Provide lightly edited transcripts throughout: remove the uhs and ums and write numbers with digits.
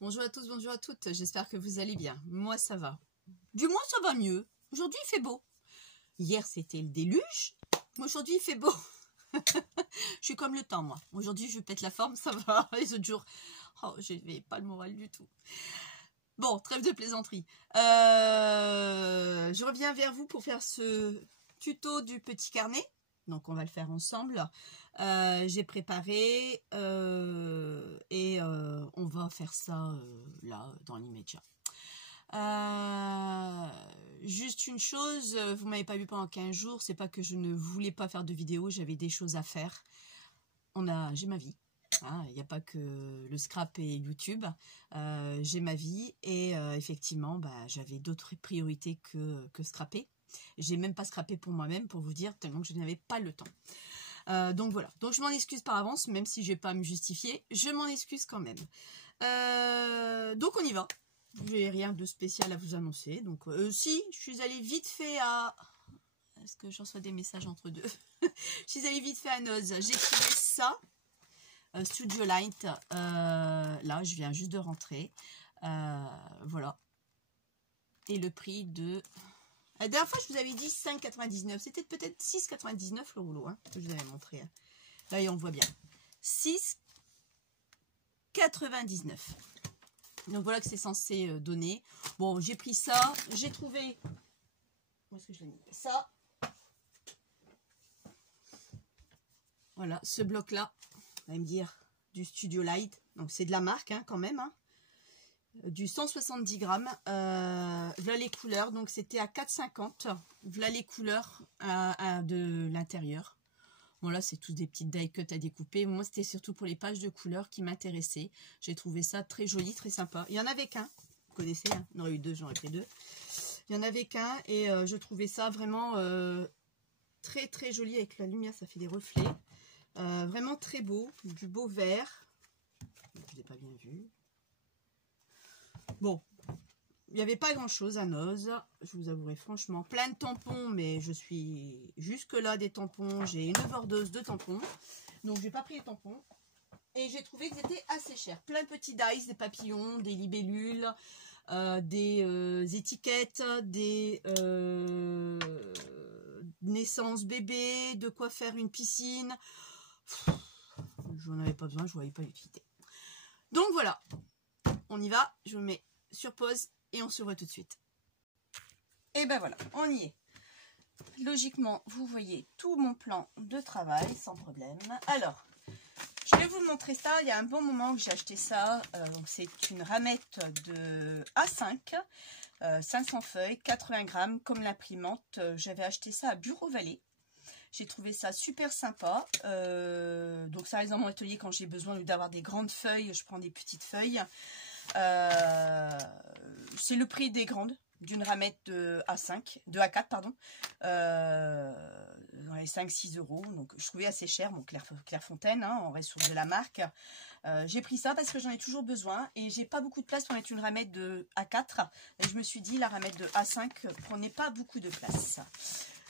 Bonjour à tous, bonjour à toutes, j'espère que vous allez bien. Moi ça va. Du moins ça va mieux. Aujourd'hui il fait beau. Hier c'était le déluge, aujourd'hui il fait beau. Je suis comme le temps moi. Aujourd'hui je pète la forme, ça va. Les autres jours, oh, je n'avais pas le moral du tout. Bon, trêve de plaisanterie. Je reviens vers vous pour faire ce tuto du petit carnet. Donc on va le faire ensemble. J'ai préparé et on va faire ça là dans l'immédiat. Juste une chose, vous m'avez pas vu pendant 15 jours, c'est pas que je ne voulais pas faire de vidéo, j'avais des choses à faire. J'ai ma vie. Il n'y a pas que le scrap et YouTube, j'ai ma vie et effectivement j'avais d'autres priorités que scraper. J'ai même pas scrappé pour moi-même pour vous dire tellement que je n'avais pas le temps. Donc voilà, donc je m'en excuse par avance, même si je vais pas me justifier, je m'en excuse quand même. Donc on y va, je n'ai rien de spécial à vous annoncer, donc si, je suis allée vite fait à... Est-ce que je reçois des messages entre deux? Je suis allée vite fait à Noz, j'ai trouvé ça. Studio Light, là je viens juste de rentrer, voilà, et le prix de, la dernière fois je vous avais dit 5,99, c'était peut-être 6,99 le rouleau, hein, que je vous avais montré, là on voit bien, 6,99, donc voilà que c'est censé donner. Bon, j'ai pris ça, j'ai trouvé, où est-ce que je l'ai mis, ça, voilà, ce bloc là, on va me dire, du Studio Light, donc c'est de la marque hein, quand même, hein. Du 170 grammes, voilà les couleurs, donc c'était à 4,50, voilà les couleurs de l'intérieur. Bon là c'est tous des petites die cut à découper, moi c'était surtout pour les pages de couleurs qui m'intéressaient, j'ai trouvé ça très joli, très sympa. Il y en avait qu'un, vous connaissez, hein, il y en aurait eu deux, j'en aurais pris deux. Il y en avait qu'un et je trouvais ça vraiment très très joli avec la lumière, ça fait des reflets. Vraiment très beau, du beau vert. Je l'ai pas bien vu. Bon, il n'y avait pas grand chose à Noz, je vous avouerai franchement. Plein de tampons, mais je suis jusque là des tampons. J'ai une overdose de tampons, donc j'ai pas pris les tampons. Et j'ai trouvé que c'était assez cher. Plein de petits dice, des papillons, des libellules, des étiquettes, des naissances bébés, de quoi faire une piscine. J'en avais pas besoin, je voyais pas l'utilité. Donc voilà, on y va, je me mets sur pause et on se voit tout de suite. Et ben voilà, on y est. Logiquement, vous voyez tout mon plan de travail sans problème. Alors, je vais vous montrer ça. Il y a un bon moment que j'ai acheté ça. C'est une ramette de A5, 500 feuilles, 80 grammes, comme l'imprimante. J'avais acheté ça à Bureau Vallée. J'ai trouvé ça super sympa. Donc ça reste dans mon atelier quand j'ai besoin d'avoir des grandes feuilles. Je prends des petites feuilles. C'est le prix des grandes, d'une ramette de A4, pardon. Dans les 5-6 euros. Donc je trouvais assez cher. Bon, Clairefontaine, hein, on reste sur de la marque. J'ai pris ça parce que j'en ai toujours besoin. Et j'ai pas beaucoup de place pour mettre une ramette de A4. Et je me suis dit, la ramette de A5 prenait pas beaucoup de place.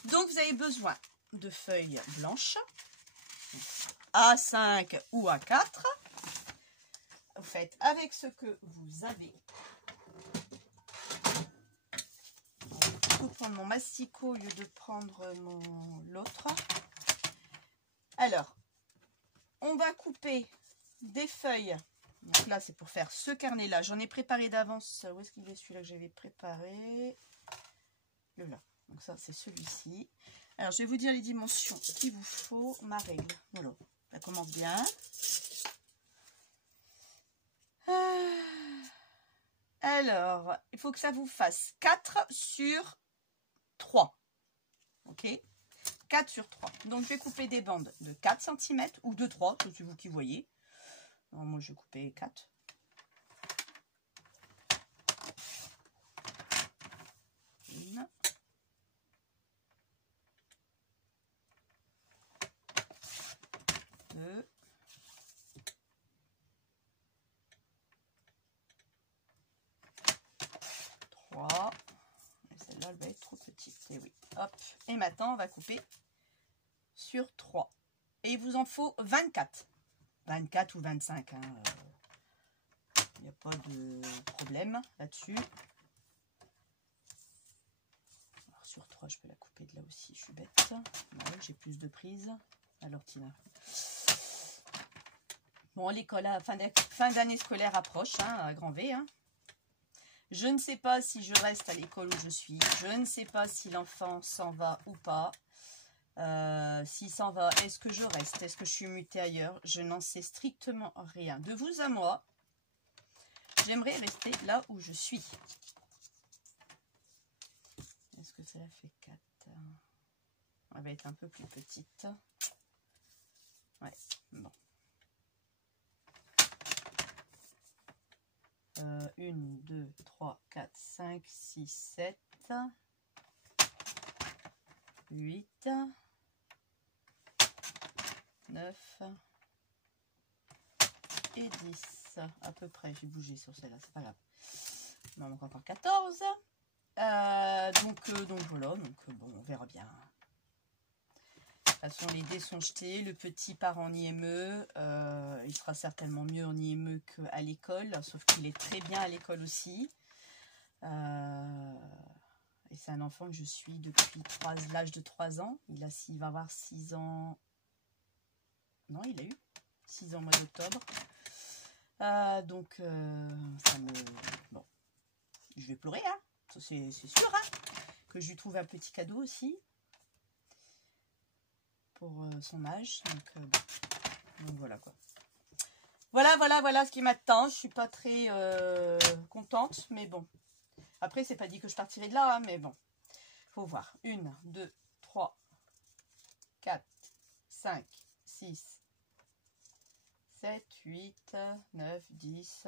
Donc vous avez besoin de feuilles blanches, A5 ou A4. Vous faites avec ce que vous avez. Je vais prendre mon masticot au lieu de prendre l'autre. Alors, on va couper des feuilles. Donc là, c'est pour faire ce carnet-là. J'en ai préparé d'avance. Où est-ce qu'il est celui-là que j'avais préparé? Le là. Donc ça, c'est celui-ci. Alors, je vais vous dire les dimensions qu'il vous faut. Ma règle. Voilà. Ça commence bien. Alors, il faut que ça vous fasse 4 sur 3. Ok, 4 sur 3. Donc, je vais couper des bandes de 4 cm ou de 3, c'est vous qui voyez. Alors, moi, je vais couper 4. Une. 2. 3. Celle-là, elle va être trop petite. Et oui, hop. Et maintenant, on va couper sur 3. Et il vous en faut 24. 24 ou 25. Hein. Il n'y a pas de problème là-dessus. Sur 3, je peux la couper de là aussi, je suis bête. Ouais, j'ai plus de prise. Alors, Tina. Bon, l'école, fin d'année scolaire approche, hein, à grand V. Hein. Je ne sais pas si je reste à l'école où je suis. Je ne sais pas si l'enfant s'en va ou pas. S'il s'en va, est-ce que je reste? Est-ce que je suis mutée ailleurs? Je n'en sais strictement rien. De vous à moi, j'aimerais rester là où je suis. Est-ce que cela fait 4? Elle va être un peu plus petite. Ouais, bon. 1, 2, 3, 4, 5, 6, 7, 8, 9 et 10. À peu près, j'ai bougé sur celle-là, c'est pas grave. Il m'en manque encore 14. Donc voilà, bon, on verra bien. De toute façon, les dés sont jetés, le petit part en IME, il sera certainement mieux en IME qu'à l'école, sauf qu'il est très bien à l'école aussi. Et c'est un enfant que je suis depuis l'âge de 3 ans. Il va avoir 6 ans. Non, il a eu 6 ans au mois d'octobre. Ça me... Bon, je vais pleurer, hein. C'est sûr, hein, que je lui trouve un petit cadeau aussi pour son âge. Donc voilà quoi. Voilà ce qui m'attend. Je suis pas très contente, mais bon. Après, c'est pas dit que je partirai de là, hein, mais bon. Faut voir. 1, 2, 3, 4, 5, 6, 7, 8, 9, 10,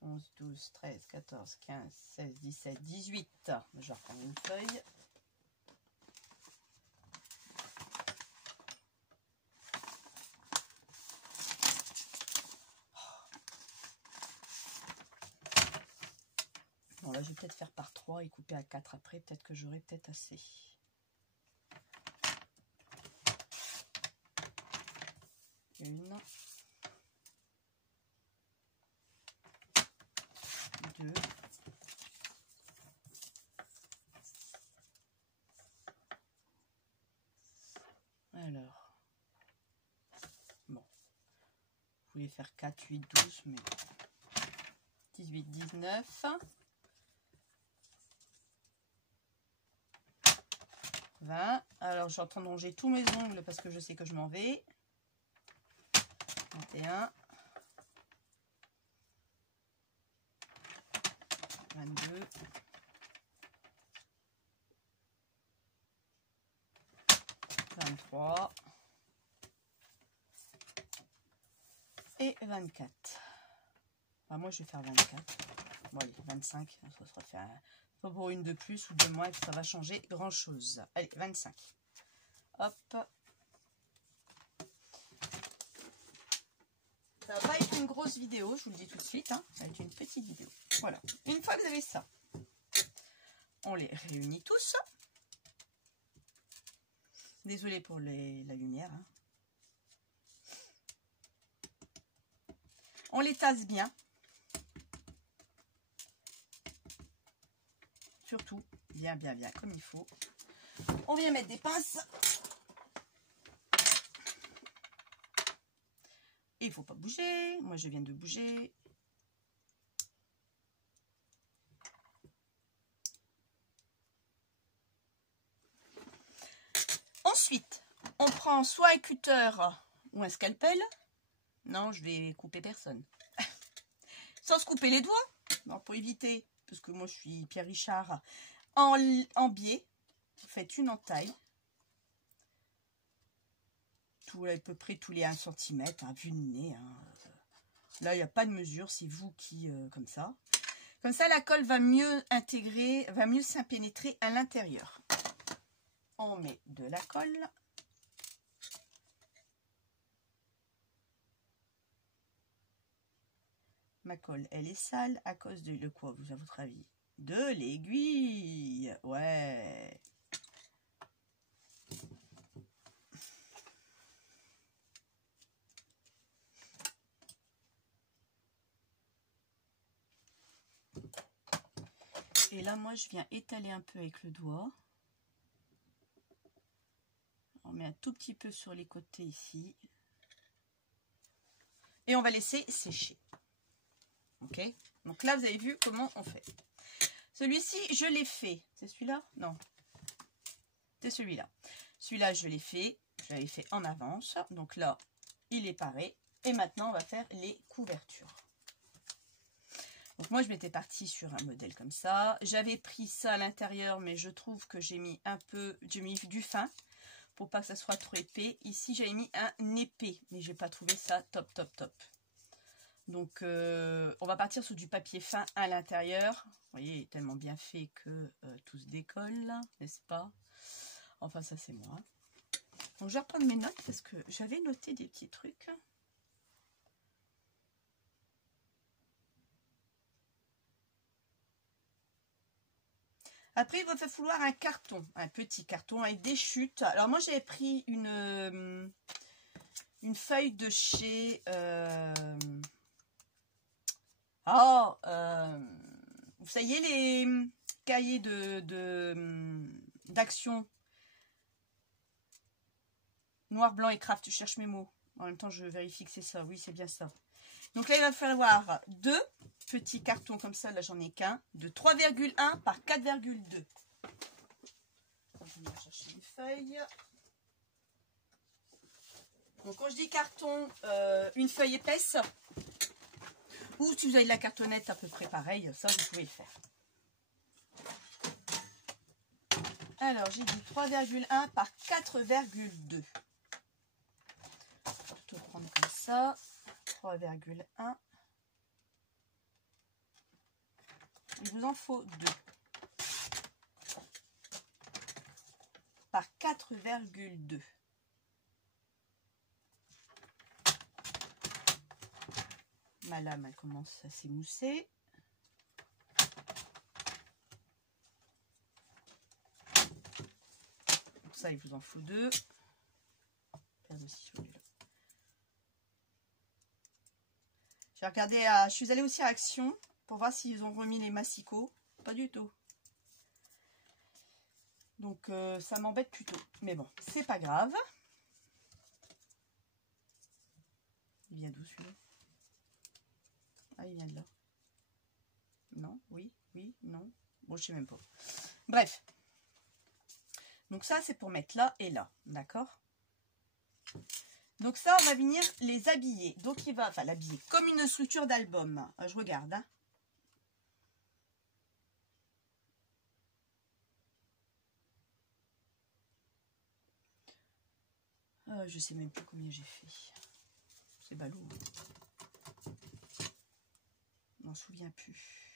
11, 12, 13, 14, 15, 16, 17, 18. Je vais reprendre une feuille. Bon, là, je vais peut-être faire par 3 et couper à 4 après. Peut-être que j'aurai peut-être assez. Une. 2. Alors. Bon. Vous voulez faire 4, 8, 12, mais 18, 19. 20. Alors, je suis en train de ronger tous mes ongles parce que je sais que je m'en vais. 21. 22. 23. Et 24. Enfin, moi, je vais faire 24. Bon, allez, 25. Ça sera fait pas pour une de plus ou de moins que ça va changer grand chose. Allez, 25. Hop. Ça va pas être une grosse vidéo, je vous le dis tout de suite. Hein. Ça va être une petite vidéo. Voilà. Une fois que vous avez ça, on les réunit tous. Désolée pour la lumière. Hein. On les tasse bien. Surtout, bien, comme il faut. On vient mettre des pinces. Et il ne faut pas bouger. Moi, je viens de bouger. Ensuite, on prend soit un cutter ou un scalpel. Non, je vais couper personne. Sans se couper les doigts. Non, pour éviter, parce que moi, je suis Pierre Richard, en biais. Vous faites une entaille. À peu près tous les 1 cm, hein, vu le nez. Hein. Là, il n'y a pas de mesure, c'est vous qui... comme ça. Comme ça, la colle va mieux intégrer, va mieux s'impénétrer à l'intérieur. On met de la colle. Ma colle, elle est sale à cause de quoi, vous, à votre avis? De l'aiguille. Ouais. Et là, moi, je viens étaler un peu avec le doigt. On met un tout petit peu sur les côtés ici. Et on va laisser sécher. Ok? Donc là, vous avez vu comment on fait. Celui-ci, je l'ai fait. C'est celui-là? Non. C'est celui-là. Celui-là, je l'ai fait. Je l'avais fait en avance. Donc là, il est paré. Et maintenant, on va faire les couvertures. Donc moi, je m'étais partie sur un modèle comme ça. J'avais pris ça à l'intérieur, mais je trouve que j'ai mis du fin pour pas que ça soit trop épais. Ici, j'avais mis un épais, mais j'ai pas trouvé ça top, top, top. Donc, on va partir sur du papier fin à l'intérieur. Vous voyez, il est tellement bien fait que tout se décolle, n'est-ce pas? Enfin, ça, c'est moi. Donc, je vais reprendre mes notes parce que j'avais noté des petits trucs. Après, il va falloir un carton, un petit carton avec des chutes. Alors, moi, j'avais pris une feuille de chez... vous savez, les cahiers d'action noir, blanc et craft. Je cherche mes mots. En même temps, je vérifie que c'est ça. Oui, c'est bien ça. Donc là, il va falloir 2 petits cartons comme ça. Là, j'en ai qu'un. De 3,1 par 4,2. Je vais chercher une feuille. Donc, quand je dis carton, une feuille épaisse, ou si vous avez de la cartonnette à peu près pareil, ça, vous pouvez le faire. Alors, j'ai dit 3,1 par 4,2. Je vais tout prendre comme ça. 3,1. Il vous en faut 2. Par 4,2. Ma lame, elle commence à s'émousser. Donc ça, il vous en faut 2. J'ai regardé, je suis allée aussi à Action pour voir s'ils ont remis les massicots. Pas du tout. Donc ça m'embête plutôt. Mais bon, c'est pas grave. Il vient d'où celui-là? Ah, il vient de là. Non, oui, oui, non. Bon, je sais même pas. Bref. Donc ça, c'est pour mettre là et là. D'accord? Donc ça, on va venir les habiller. Donc il va, enfin l'habiller comme une structure d'album. Je regarde. Hein. Je sais même plus combien j'ai fait. C'est ballot. Hein. Je m'en souviens plus.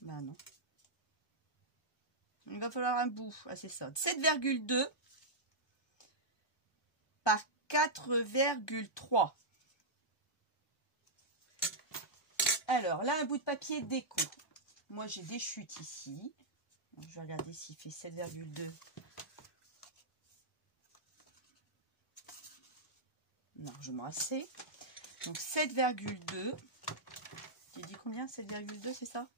Ben non. Il va falloir un bout. Ah, c'est ça. 7,2 par 4,3. Alors, là, un bout de papier déco. Moi, j'ai des chutes ici. Donc, je vais regarder s'il fait 7,2. Largement assez. Donc, 7,2. J'ai dit combien? 7,2, c'est ça?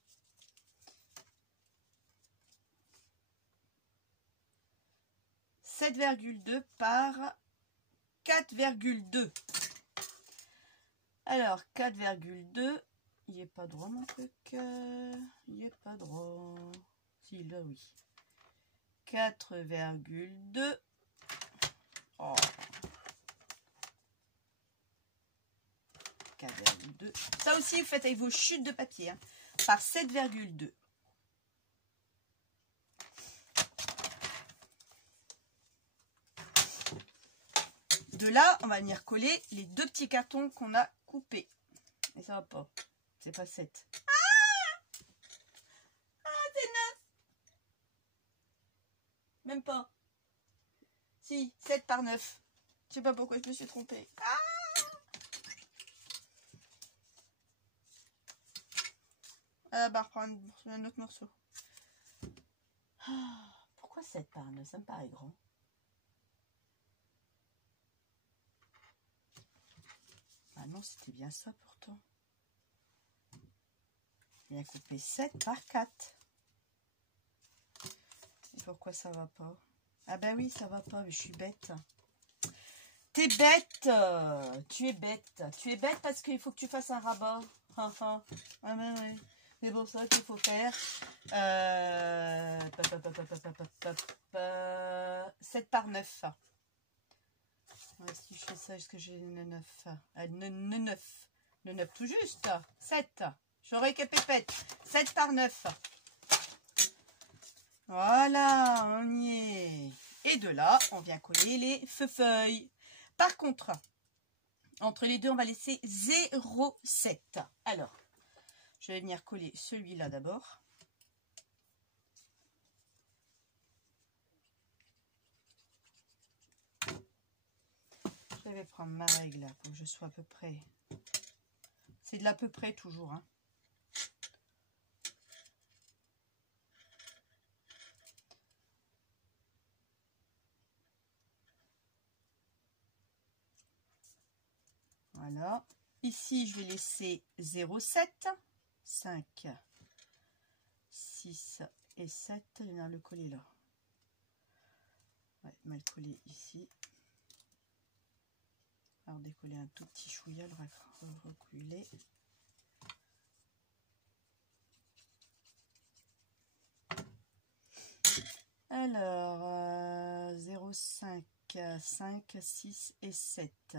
« 7,2 par 4,2. Alors, 4,2, il n'est pas droit mon truc. Il n'est pas droit. Si, là, oui. 4,2. Oh. 4,2. Ça aussi, vous faites avec vos chutes de papier. Hein, par 7,2. De là, on va venir coller les 2 petits cartons qu'on a coupés. Et ça va pas. C'est pas 7. Ah, c'est 9. Même pas. Si, 7 par 9. Je sais pas pourquoi je me suis trompée. Ah bah, reprendre un autre morceau. Pourquoi 7 par 9? Ça me paraît grand. Ah non, c'était bien ça pourtant. viens couper 7 par 4. Et pourquoi ça va pas? Ah ben oui, ça va pas, mais je suis bête. T'es bête, tu es bête. Tu es bête parce qu'il faut que tu fasses un rabat. Ah ben oui. C'est pour ça qu'il faut faire 7 par 9. Ouais, si je fais ça, est-ce que j'ai le 9? 9 tout juste. 7. J'aurais que pépette. 7 par 9. Voilà, on y est. Et de là, on vient coller les feuilles. Par contre, entre les deux, on va laisser 0,7. Alors, je vais venir coller celui-là d'abord. Je vais prendre ma règle là, pour que je sois à peu près. C'est de l'à peu près toujours. Hein. Voilà. Ici, je vais laisser 0,7. 5, 6 et 7. Je vais venir le coller là. Ouais, mal collé ici. Alors, décoller un tout petit chouïa, le reculer. Alors, 0,5, 5, 6 et 7.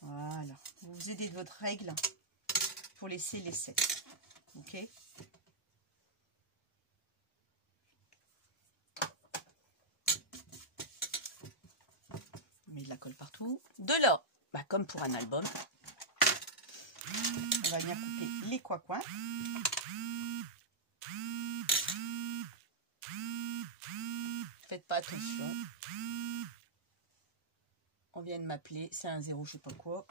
Voilà. Vous vous aidez de votre règle pour laisser les 7. Ok. On met de la colle partout. De là, bah, comme pour un album, on va venir couper les coins. Faites pas attention. On vient de m'appeler, c'est un 0, je sais pas quoi.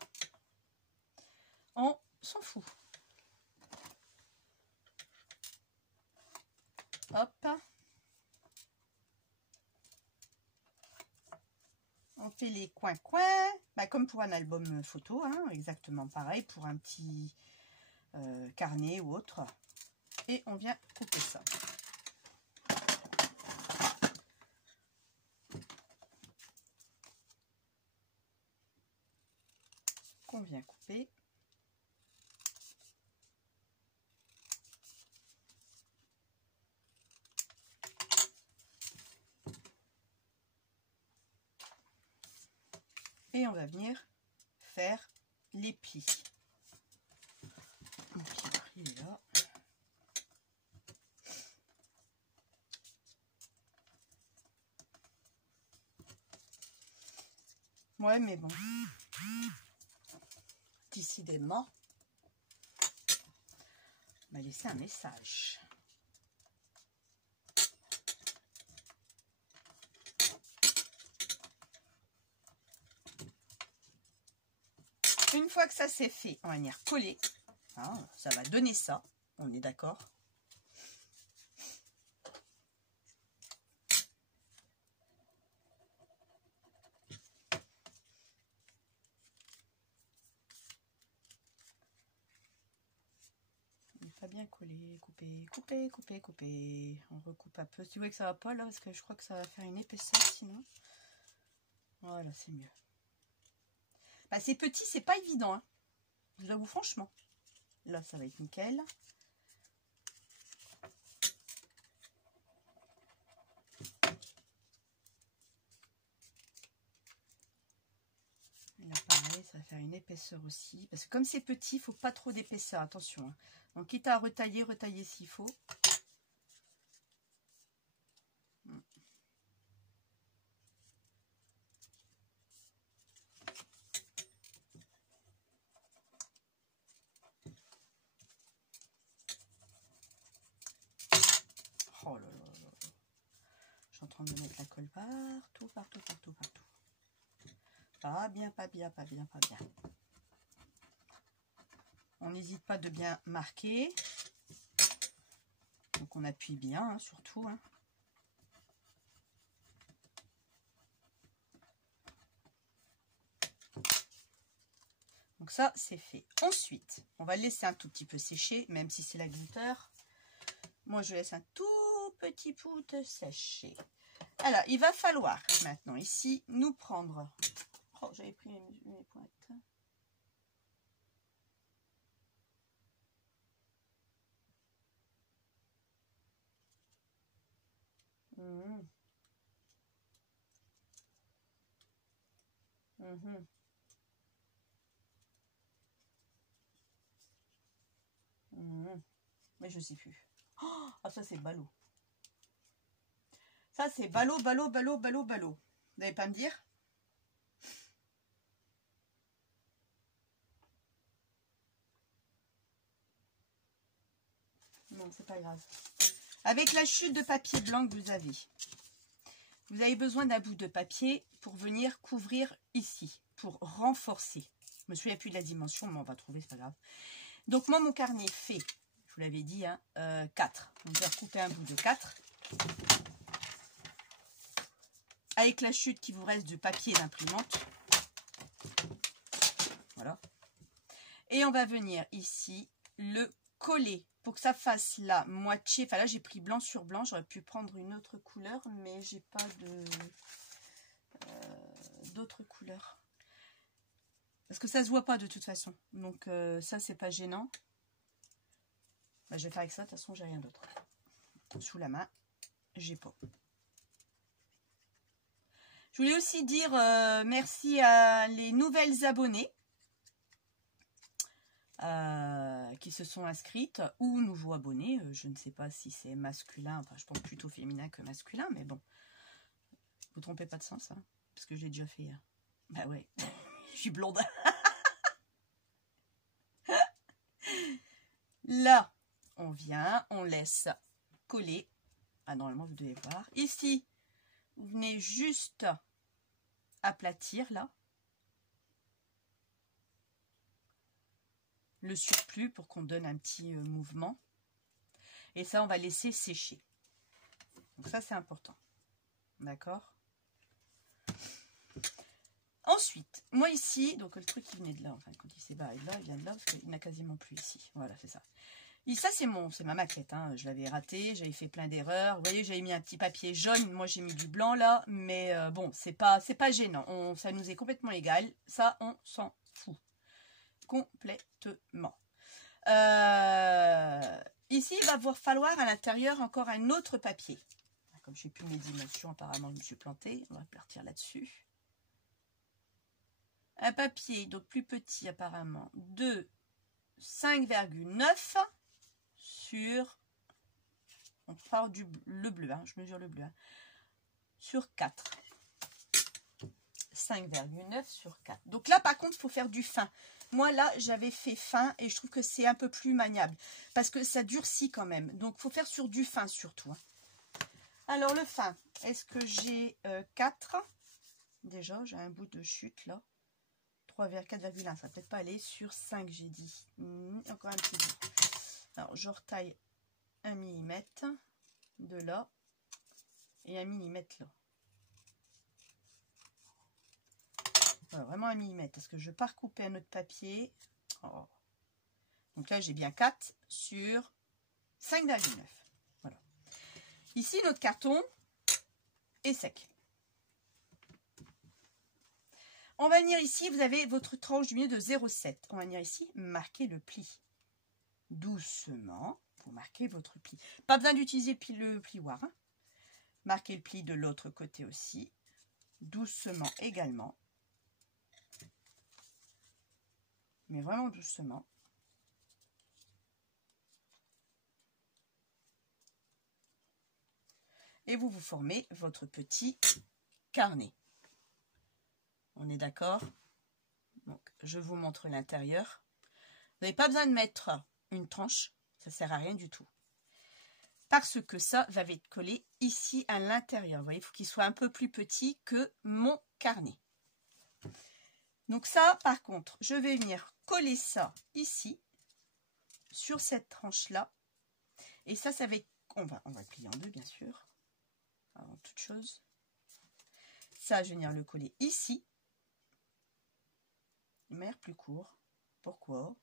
On s'en fout. Hop. On fait les coins, bah, comme pour un album photo, hein, exactement pareil, pour un petit carnet ou autre. Et on vient couper ça. Qu'on vient couper. Et on va venir faire les plis. Mon pied pris est là. Ouais, mais bon. Décidément, on m'a laissé un message. Une fois que ça c'est fait, on va venir coller. Hein, ça va donner ça, on est d'accord. Il n'est pas bien collé, couper, couper, couper, couper. On recoupe un peu. Si vous voyez que ça va pas là, parce que je crois que ça va faire une épaisseur sinon. Voilà, c'est mieux. Bah, c'est petit, c'est pas évident, hein. Je l'avoue franchement. Là, ça va être nickel. Là, pareil, ça va faire une épaisseur aussi. Parce que comme c'est petit, il ne faut pas trop d'épaisseur, attention. Hein. Donc, quitte à retailler, retailler s'il faut. Oh là là là. Je suis en train de mettre la colle partout, partout, partout, partout. Pas bien, pas bien, pas bien, pas bien. On n'hésite pas de bien marquer. Donc on appuie bien, hein, surtout. Hein. Donc ça, c'est fait. Ensuite, on va laisser un tout petit peu sécher, même si c'est la glitter. Moi, je laisse un tout petit peu de sécher. Alors, il va falloir maintenant ici nous prendre... Oh, j'avais pris mes pointes. Mmh. Mmh. Mmh. Mais je sais plus. Oh, ah, ça c'est ballot. Ça c'est ballot, ballot, ballot, ballot, ballot. Vous n'allez pas me dire? Non, c'est pas grave. Avec la chute de papier blanc que vous avez besoin d'un bout de papier pour venir couvrir ici, pour renforcer. Je me souviens plus de la dimension, mais on va trouver, c'est pas grave. Donc moi, mon carnet fait, je vous l'avais dit, hein, 4. Donc je vais recouper un bout de 4. Avec la chute qui vous reste de papier d'imprimante. Voilà. Et on va venir ici le coller pour que ça fasse la moitié. Enfin là, j'ai pris blanc sur blanc. J'aurais pu prendre une autre couleur, mais j'ai pas d'autres couleurs. Parce que ça se voit pas de toute façon. Donc ça, c'est pas gênant. Bah, je vais faire avec ça. De toute façon, j'ai rien d'autre. Sous la main, j'ai pas. Je voulais aussi dire merci à les nouvelles abonnées qui se sont inscrites ou nouveaux abonnés. Je ne sais pas si c'est masculin. Enfin, je pense plutôt féminin que masculin, mais bon. Vous trompez pas de sens, hein, parce que j'ai déjà fait. Bah ouais, je suis blonde. Là, on vient, on laisse coller. Ah, normalement, vous devez voir. Ici, vous venez juste aplatir, là. Le surplus pour qu'on donne un petit mouvement. Et ça, on va laisser sécher. Donc ça, c'est important. D'accord? Ensuite, moi ici, donc le truc qui venait de là, enfin quand il s'est barré de là, il vient de là, parce qu'il n'a quasiment plus ici. Voilà, c'est ça. Et ça, c'est ma maquette, hein. Je l'avais raté, j'avais fait plein d'erreurs. Vous voyez, j'avais mis un petit papier jaune, moi j'ai mis du blanc là, mais bon, c'est pas gênant. Ça nous est complètement égal. Ça, on s'en fout. Complètement. Ici, il va vous falloir à l'intérieur encore un autre papier. Comme je sais plus mes dimensions, apparemment je me suis plantée. On va partir là-dessus. Un papier, donc plus petit apparemment, de 5,9 sur, on part le bleu, hein, je mesure le bleu, hein, sur 4. 5,9 sur 4. Donc là, par contre, il faut faire du fin. Moi, là, j'avais fait fin et je trouve que c'est un peu plus maniable parce que ça durcit quand même. Donc, il faut faire sur du fin surtout. Hein. Alors, le fin, est-ce que j'ai 4? Déjà, j'ai un bout de chute là. 4,1, ça va peut-être pas aller sur 5, j'ai dit. Encore un petit bout. Alors, je retaille 1 mm de là et 1 mm là. Voilà, vraiment 1 mm, parce que je ne vais pas recouper un autre papier. Oh. Donc là, j'ai bien 4 sur 5,9. Voilà. Ici, notre carton est sec. On va venir ici, vous avez votre tranche du milieu de 0,7. On va venir ici, marquer le pli. Doucement, vous marquez votre pli. Pas besoin d'utiliser le plioir. Hein. Marquez le pli de l'autre côté aussi. Doucement également. Mais vraiment doucement. Et vous formez votre petit carnet. On est d'accord? Donc, je vous montre l'intérieur. Vous n'avez pas besoin de mettre une tranche. Ça ne sert à rien du tout. Parce que ça va être collé ici à l'intérieur. Vous voyez, il faut qu'il soit un peu plus petit que mon carnet. Donc ça, par contre, je vais venir coller ça ici, sur cette tranche-là. Et ça va être... On va le plier en deux, bien sûr. Avant toute chose. Ça, je vais venir le coller ici. De manière plus court. Pourquoi?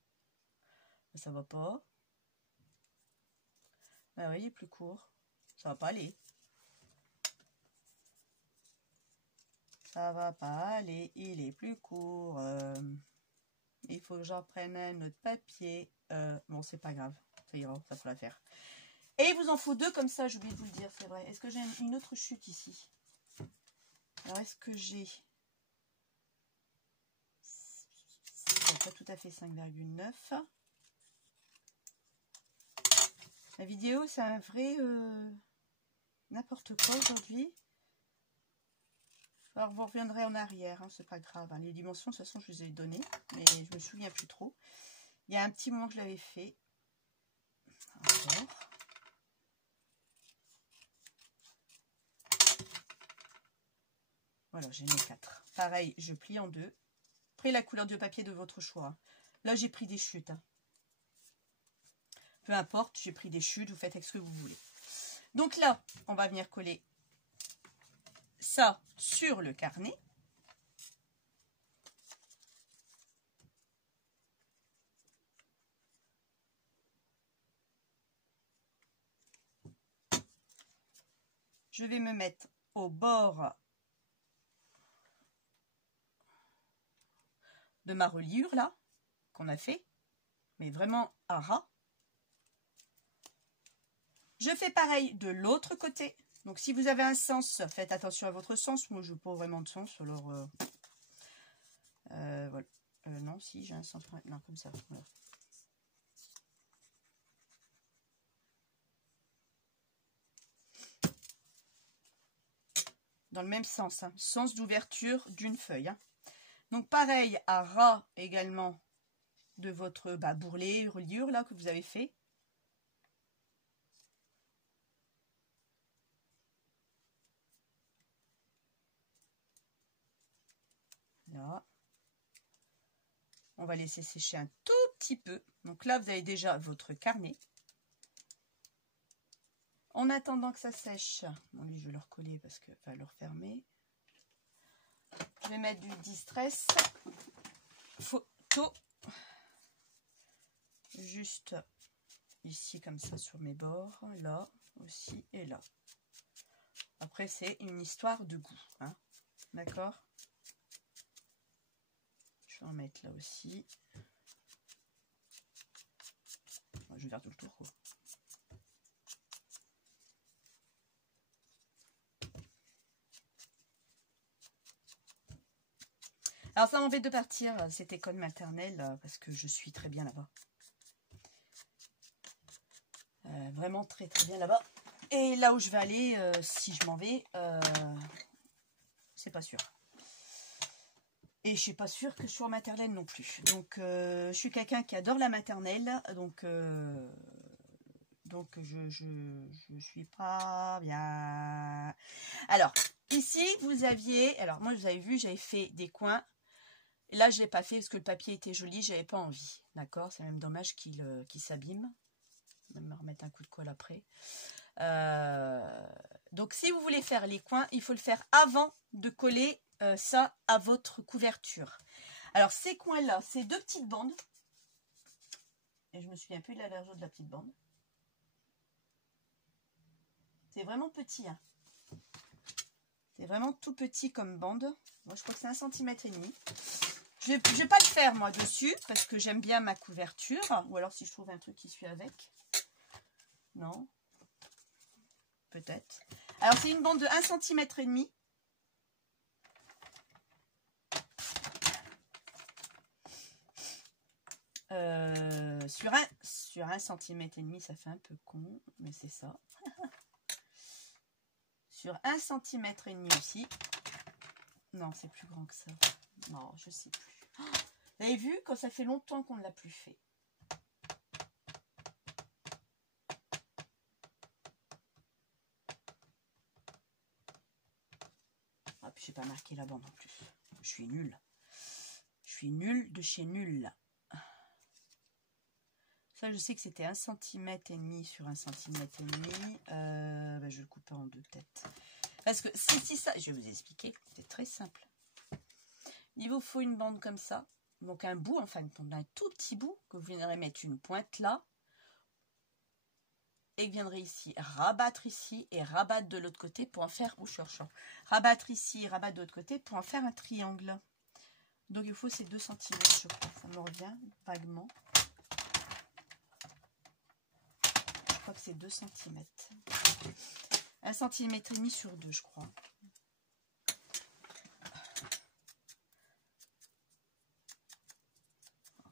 Ça va pas. Ah oui, il est plus court. Ça va pas aller. Ça va pas aller. Il est plus court. Il faut que j'en prenne un autre papier. Bon, c'est pas grave. Ça ira, ça fera l'affaire. Et il vous en faut 2 comme ça, j'ai oublié de vous le dire, c'est vrai. Est-ce que j'ai une autre chute ici? Alors, est-ce que j'ai... Pas tout à fait 5,9. La vidéo, c'est un vrai n'importe quoi aujourd'hui. Alors, vous reviendrez en arrière, hein, c'est pas grave. Hein. Les dimensions, de toute façon, je les ai données, mais je me souviens plus trop. Il y a un petit moment que je l'avais fait. Encore. Voilà, j'ai mis 4. Pareil, je plie en 2. Prenez la couleur de papier de votre choix. Là, j'ai pris des chutes. Hein. Peu importe, j'ai pris des chutes, vous faites avec ce que vous voulez. Donc là, on va venir coller ça sur le carnet. Je vais me mettre au bord de ma reliure là, qu'on a fait, mais vraiment à ras. Je fais pareil de l'autre côté. Donc si vous avez un sens, faites attention à votre sens. Moi, je n'ai pas vraiment de sens, alors voilà. Non, si j'ai un sens, non, comme ça. Voilà. Dans le même sens, hein, sens d'ouverture d'une feuille. Hein. Donc pareil à ras également de votre bourrelet, reliure là que vous avez fait. Là. On va laisser sécher un tout petit peu. Donc là, vous avez déjà votre carnet. En attendant que ça sèche, bon lui je vais le recoller parce que, enfin le refermer. Je vais mettre du distress photo juste ici comme ça sur mes bords, là aussi et là. Après c'est une histoire de goût, hein. D'accord? Je vais en mettre là aussi. Je vais faire tout le tour quoi. Alors ça m'embête de partir cette école maternelle parce que je suis très bien là-bas. Vraiment très très bien là-bas. Et là où je vais aller, si je m'en vais, c'est pas sûr. Et je suis pas sûre que je sois en maternelle non plus. Donc je suis quelqu'un qui adore la maternelle, donc je suis pas bien. Alors ici vous aviez, alors moi vous avez vu, j'avais fait des coins. Et là, je ne l'ai pas fait parce que le papier était joli, j'avais pas envie. D'accord? C'est même dommage qu'il s'abîme. Je vais même me remettre un coup de colle après. Donc, si vous voulez faire les coins, il faut le faire avant de coller ça à votre couverture. Alors, ces coins-là, c'est 2 petites bandes. Et je me souviens plus de la largeur de la petite bande. C'est vraiment petit. Hein. C'est vraiment tout petit comme bande. Moi, je crois que c'est 1,5 cm. Je vais pas le faire moi dessus parce que j'aime bien ma couverture. Ou alors si je trouve un truc qui suit avec. Non. Peut-être. Alors c'est une bande de 1,5 cm. Sur 1,5 cm, ça fait un peu con, mais c'est ça. Sur 1,5 cm aussi. Non, c'est plus grand que ça. Non, je sais plus. Oh, vous avez vu, quand ça fait longtemps qu'on ne l'a plus fait. Ah, puis j'ai pas marqué la bande en plus. Je suis nulle. Je suis nulle de chez nulle. Ça, je sais que c'était 1,5 cm sur 1,5 cm. Je vais le couper en 2 peut-être. Parce que si ça, je vais vous expliquer. C'est très simple. Il vous faut une bande comme ça. donc un bout, enfin un tout petit bout, que vous viendrez mettre une pointe là, et vous viendrez ici, rabattre ici, et rabattre de l'autre côté pour en faire, ou cherchant, rabattre ici, rabattre de l'autre côté pour en faire un triangle. Donc il faut ces 2 cm, je crois, ça me revient vaguement. Je crois que c'est 2 cm. 1,5 cm sur 2, je crois.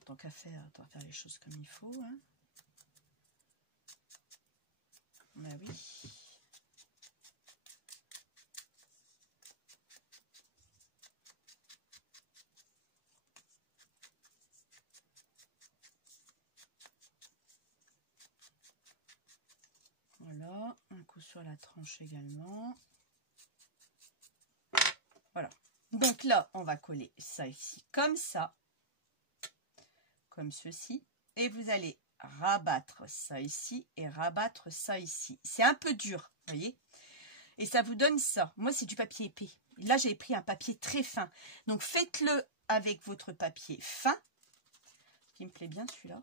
Tant qu'à faire, on va faire les choses comme il faut. Hein. Ben oui. Voilà, un coup sur la tranche également. Voilà. Donc là, on va coller ça ici comme ça. Comme ceci. Et vous allez rabattre ça ici et rabattre ça ici. C'est un peu dur, vous voyez. Et ça vous donne ça. Moi, c'est du papier épais. Là, j'ai pris un papier très fin. Donc, faites-le avec votre papier fin. Qui me plaît bien, celui-là.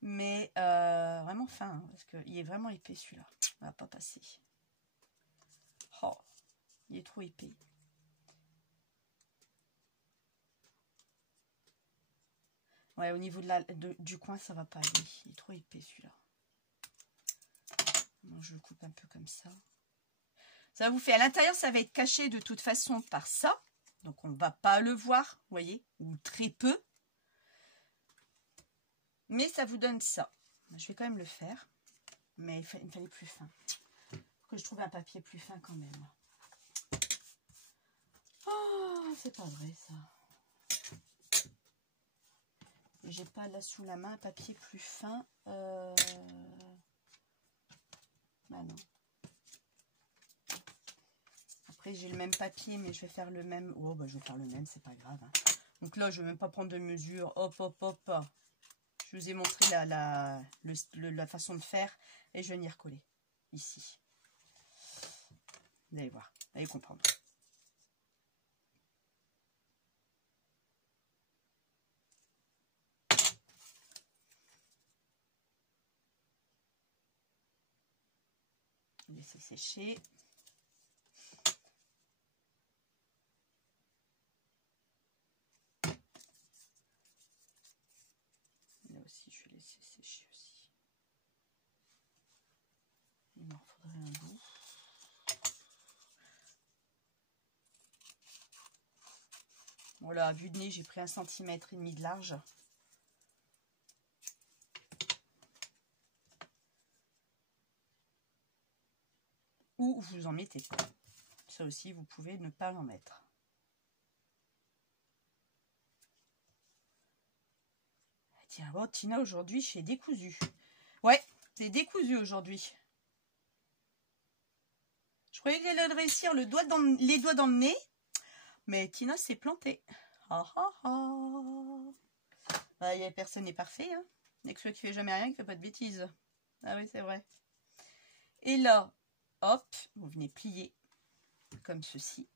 Mais vraiment fin. Hein, parce qu'il est vraiment épais, celui-là. On va pas passer. Oh, il est trop épais. Ouais, au niveau du coin, ça va pas aller. Il est trop épais, celui-là. Donc, je le coupe un peu comme ça. Ça vous fait, à l'intérieur, ça va être caché de toute façon par ça. Donc, on ne va pas le voir, vous voyez, ou très peu. Mais ça vous donne ça. Je vais quand même le faire. Mais il me fallait plus fin. Il faut que je trouve un papier plus fin quand même. Oh, c'est pas vrai, ça. J'ai pas là sous la main un papier plus fin. Bah non. Après, j'ai le même papier, mais je vais faire le même. Oh, bah, je vais faire le même, c'est pas grave. Hein. Donc là, je vais même pas prendre de mesure. Hop, hop, hop. Je vous ai montré la façon de faire et je vais venir coller ici. Vous allez voir, vous allez comprendre. Laissez sécher. Là aussi, je vais laisser sécher aussi. Il m'en faudrait un bout. Voilà, vue de nez, j'ai pris 1,5 cm de large. Ou vous en mettez pas. Ça aussi, vous pouvez ne pas en mettre. Tiens, bon, Tina, aujourd'hui, je fais décousu. Ouais, c'est décousu aujourd'hui. Je croyais qu'elle allait réussir les doigts dans le nez, mais Tina s'est plantée. Ah ah ah. Personne n'est parfait, hein. Il n'y a que celui qui fait jamais rien, qui fait pas de bêtises. Ah oui, c'est vrai. Et là, hop, vous venez plier comme ceci.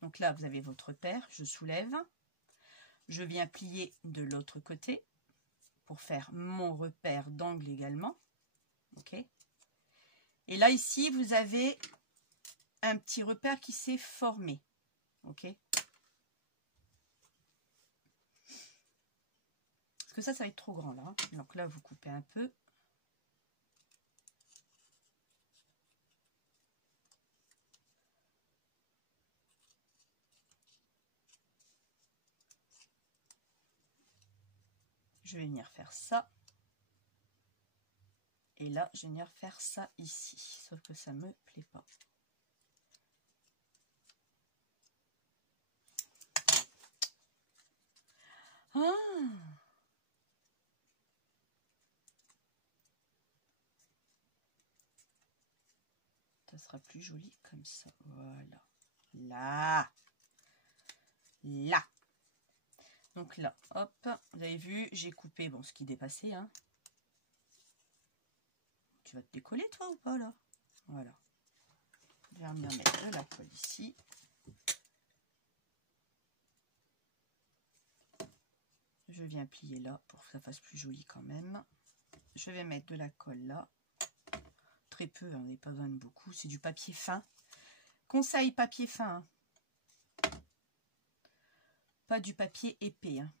Donc là, vous avez votre repère, je soulève. Je viens plier de l'autre côté pour faire mon repère d'angle également. Ok. Et là, ici, vous avez un petit repère qui s'est formé. Ok. Parce que ça va être trop grand là. Donc là, vous coupez un peu. Je vais venir faire ça. Et là, je vais venir faire ça ici. Sauf que ça me plaît pas. Ah! Ça sera plus joli comme ça. Voilà. Là. Là. Donc là, hop. Vous avez vu, j'ai coupé bon, ce qui dépassait. Hein. Tu vas te décoller, toi, ou pas, là? Voilà. Je vais venir mettre de la colle ici. Je viens plier là pour que ça fasse plus joli quand même. Je vais mettre de la colle là. Très peu, on n'a pas besoin de beaucoup. C'est du papier fin. Conseil papier fin. Hein. Pas du papier épais. Hein.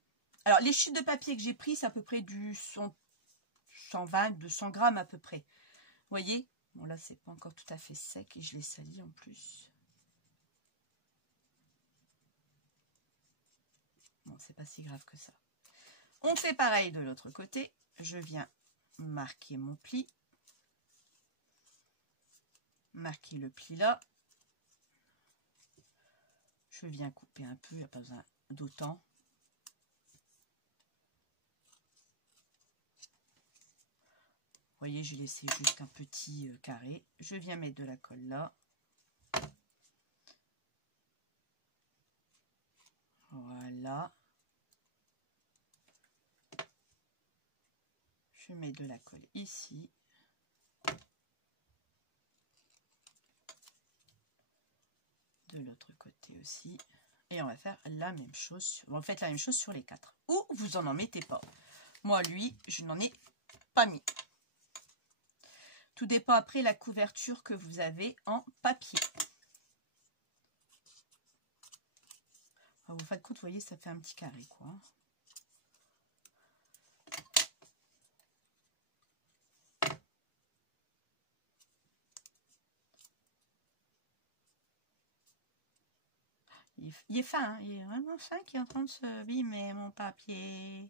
Alors, les chutes de papier que j'ai pris, c'est à peu près du 120, 200 grammes à peu près. Vous voyez? Bon, là, c'est pas encore tout à fait sec et je l'ai sali en plus. Bon, c'est pas si grave que ça. On fait pareil de l'autre côté. Je viens marquer mon pli. Marquer le pli là. Je viens couper un peu, il n'y a pas besoin d'autant. Vous voyez, j'ai laissé juste un petit carré. Je viens mettre de la colle là. Voilà. Je mets de la colle ici. De l'autre côté aussi. Et on va faire la même chose. Vous faites la même chose sur les 4. Ou vous en mettez pas. Moi, lui, je n'en ai pas mis. Tout dépend après la couverture que vous avez en papier. Alors, vous faites compte, vous voyez, ça fait un petit carré, quoi. Il est fin, hein, il est vraiment fin qui est en train de se abîmer, mon papier.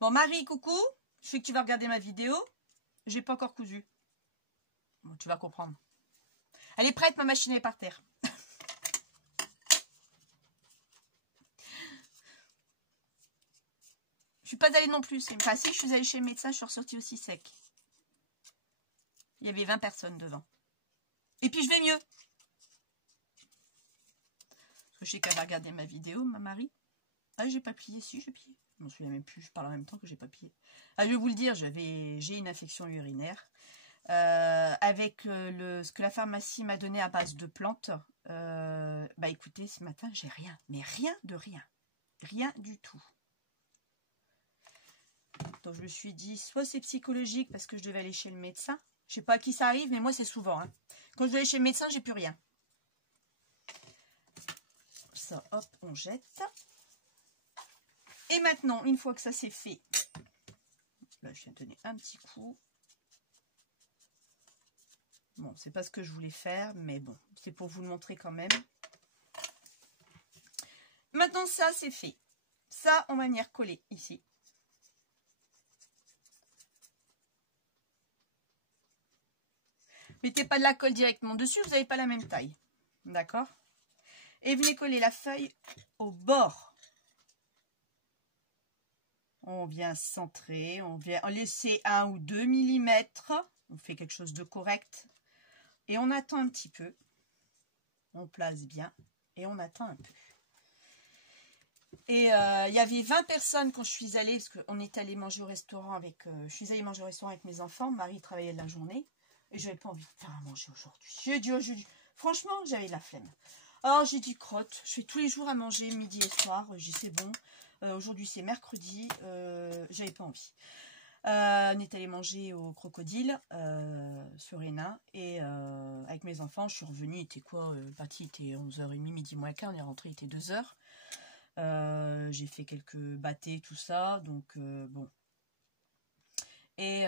Bon, Marie, coucou. Je sais que tu vas regarder ma vidéo. J'ai pas encore cousu. Bon, tu vas comprendre. Elle est prête, ma machine est par terre. Je suis pas allée non plus. Enfin, si, je suis allée chez le médecin, je suis ressortie aussi sec. Il y avait 20 personnes devant. Et puis, je vais mieux. Parce que je sais qu'elle va regarder ma vidéo, ma Marie. Ah, j'ai pas plié. Si, j'ai plié. Je m'en souviens même plus. Je parle en même temps que j'ai pas plié. Ah, je vais vous le dire, j'ai une infection urinaire. Avec ce que la pharmacie m'a donné à base de plantes. Bah, écoutez, ce matin, j'ai rien. Mais rien de rien. Rien du tout. Donc, je me suis dit, soit c'est psychologique parce que je devais aller chez le médecin. Je sais pas à qui ça arrive, mais moi, c'est souvent. Hein. Quand je vais aller chez le médecin, j'ai plus rien. Ça, hop, on jette. Et maintenant, une fois que ça c'est fait, là, je viens de donner un petit coup. Bon, c'est pas ce que je voulais faire, mais bon, c'est pour vous le montrer quand même. Maintenant, ça, c'est fait. Ça, on va venir coller ici. Mettez pas de la colle directement dessus, vous n'avez pas la même taille. D'accord? Et venez coller la feuille au bord. On vient centrer, on vient laisser 1 ou 2 mm. On fait quelque chose de correct. Et on attend un petit peu. On place bien et on attend un peu. Et il y avait 20 personnes quand je suis allée, parce qu'on est allé manger au restaurant avec... je suis allée manger au restaurant avec mes enfants. Marie travaillait de la journée. Et je n'avais pas envie de faire à manger aujourd'hui. Jeudi. Franchement, j'avais de la flemme. Alors, j'ai dit crotte. Je fais tous les jours à manger, midi et soir. J'ai dit c'est bon. Aujourd'hui, c'est mercredi. J'avais pas envie. On est allé manger au Crocodile sur Hénin. Et avec mes enfants, je suis revenue. Il était quoi le parti était 11h30, midi moins quart. On est rentré, il était 2h. J'ai fait quelques bâtés, tout ça. Donc, bon. Et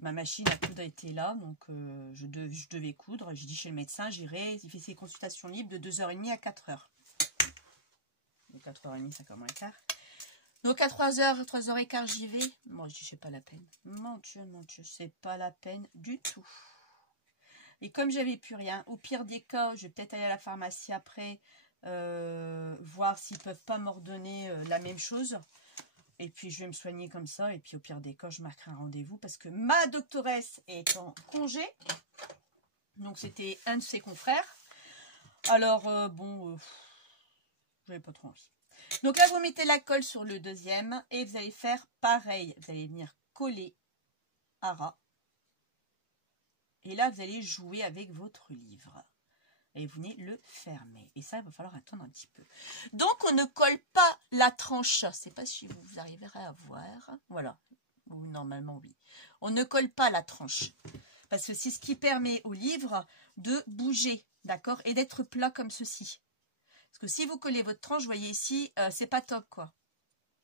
ma machine à coudre était là, donc je devais coudre. J'ai dit chez le médecin, j'irai. Il fait ses consultations libres de 2h30 à 4h. Donc 4h30, 5h moins quart. Donc à 3h, 3h15, j'y vais. Moi, je dis, c'est pas la peine. Mon Dieu, c'est pas la peine du tout. Et comme j'avais plus rien, au pire des cas, je vais peut-être aller à la pharmacie après, voir s'ils peuvent pas m'ordonner la même chose. Et puis, je vais me soigner comme ça. Et puis, au pire des cas, je marquerai un rendez-vous parce que ma doctoresse est en congé. Donc, c'était un de ses confrères. Alors, bon, j'avais pas trop envie. Donc là, vous mettez la colle sur le deuxième et vous allez faire pareil. Vous allez venir coller à ras. Et là, vous allez jouer avec votre livre. et vous venez le fermer. Et ça, il va falloir attendre un petit peu. Donc, on ne colle pas la tranche. Je ne sais pas si vous arriverez à voir. Voilà. Ou normalement, oui. On ne colle pas la tranche. Parce que c'est ce qui permet au livre de bouger, d'accord? Et d'être plat comme ceci. Parce que si vous collez votre tranche, vous voyez ici, c'est pas top, quoi.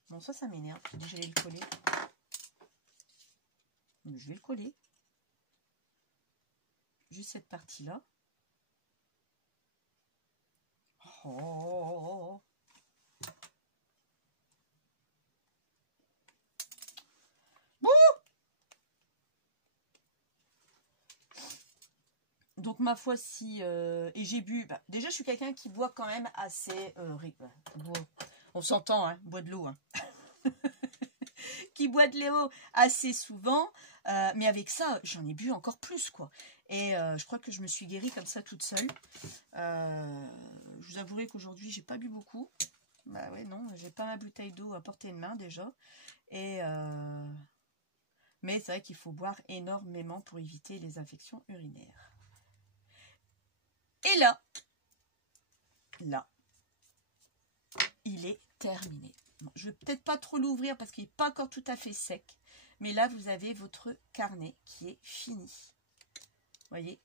Bon, ça m'énerve. Je dis j'allais le coller. Donc, je vais le coller. Juste cette partie-là. Oh. Bouh. Donc ma foi si et j'ai bu, déjà je suis quelqu'un qui boit quand même assez on s'entend, hein, boit de l'eau, hein. Qui boit de l'eau assez souvent, mais avec ça j'en ai bu encore plus, quoi. Et je crois que je me suis guérie comme ça toute seule. Je vous avouerai qu'aujourd'hui j'ai pas bu beaucoup. Bah ouais, non, j'ai pas ma bouteille d'eau à portée de main déjà. Et mais c'est vrai qu'il faut boire énormément pour éviter les infections urinaires. Et là, il est terminé. Bon, je ne vais peut-être pas trop l'ouvrir parce qu'il n'est pas encore tout à fait sec. Mais là, vous avez votre carnet qui est fini. Vous voyez?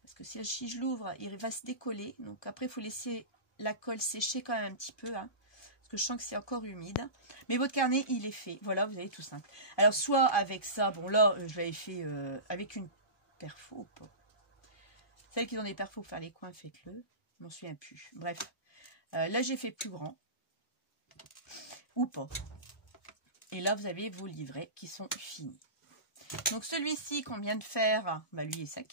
Parce que si je l'ouvre, il va se décoller. Donc après, il faut laisser la colle sécher quand même un petit peu, hein, parce que je sens que c'est encore humide. Mais votre carnet, il est fait. Voilà, vous avez tout simple. Alors, soit avec ça, bon là, je l'avais fait avec une perfo ou pas. Celles qui ont des perfos pour faire les coins, faites-le. Je m'en souviens plus. Bref, là, j'ai fait plus grand. Ou pas. Et là, vous avez vos livrets qui sont finis. Donc, celui-ci qu'on vient de faire, bah, lui est sec.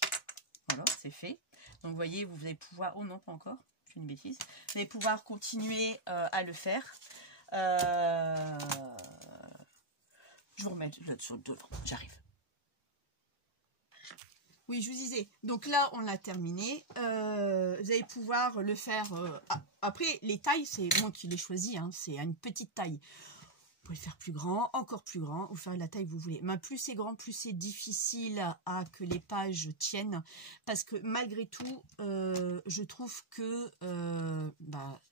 Voilà, c'est fait. Donc, vous voyez, vous allez pouvoir... Oh non, pas encore. C'est une bêtise. Vous allez pouvoir continuer à le faire. Je vous remets le dessous devant. J'arrive. Oui, je vous disais, donc là, on l'a terminé. Vous allez pouvoir le faire... après, les tailles, c'est moi qui l'ai choisi, hein, c'est à une petite taille. Vous pouvez le faire plus grand, encore plus grand, ou faire la taille que vous voulez. Mais plus c'est grand, plus c'est difficile à que les pages tiennent. Parce que malgré tout, je trouve que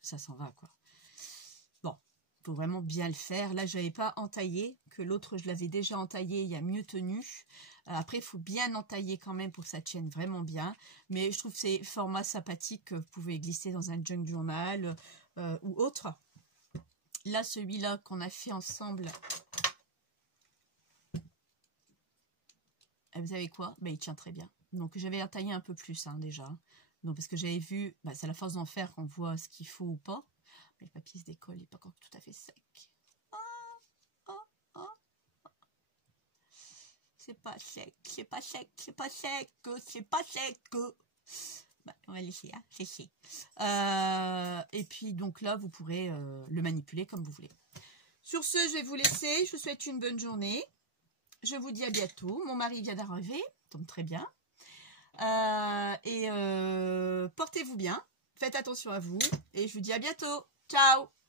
ça s'en va, quoi. Bon, il faut vraiment bien le faire. Là, je n'avais pas entaillé, que l'autre, je l'avais déjà entaillé, il y a mieux tenu. Après, il faut bien entailler quand même pour que ça tienne vraiment bien. Mais je trouve que c'est format sympathique que vous pouvez glisser dans un junk journal ou autre. Là, celui-là qu'on a fait ensemble, vous savez quoi? Il tient très bien. Donc, j'avais entaillé un peu plus déjà. Donc, parce que j'avais vu, c'est la force d'en faire qu'on voit ce qu'il faut ou pas. Mais le papier se décolle, il n'est pas encore tout à fait sec. C'est pas sec, c'est pas sec, c'est pas sec, c'est pas sec. On va laisser, hein, sécher. Et puis, donc là, vous pourrez le manipuler comme vous voulez. Sur ce, je vais vous laisser. Je vous souhaite une bonne journée. Je vous dis à bientôt. Mon mari vient d'arriver, tombe très bien. Portez-vous bien. Faites attention à vous. Et je vous dis à bientôt. Ciao!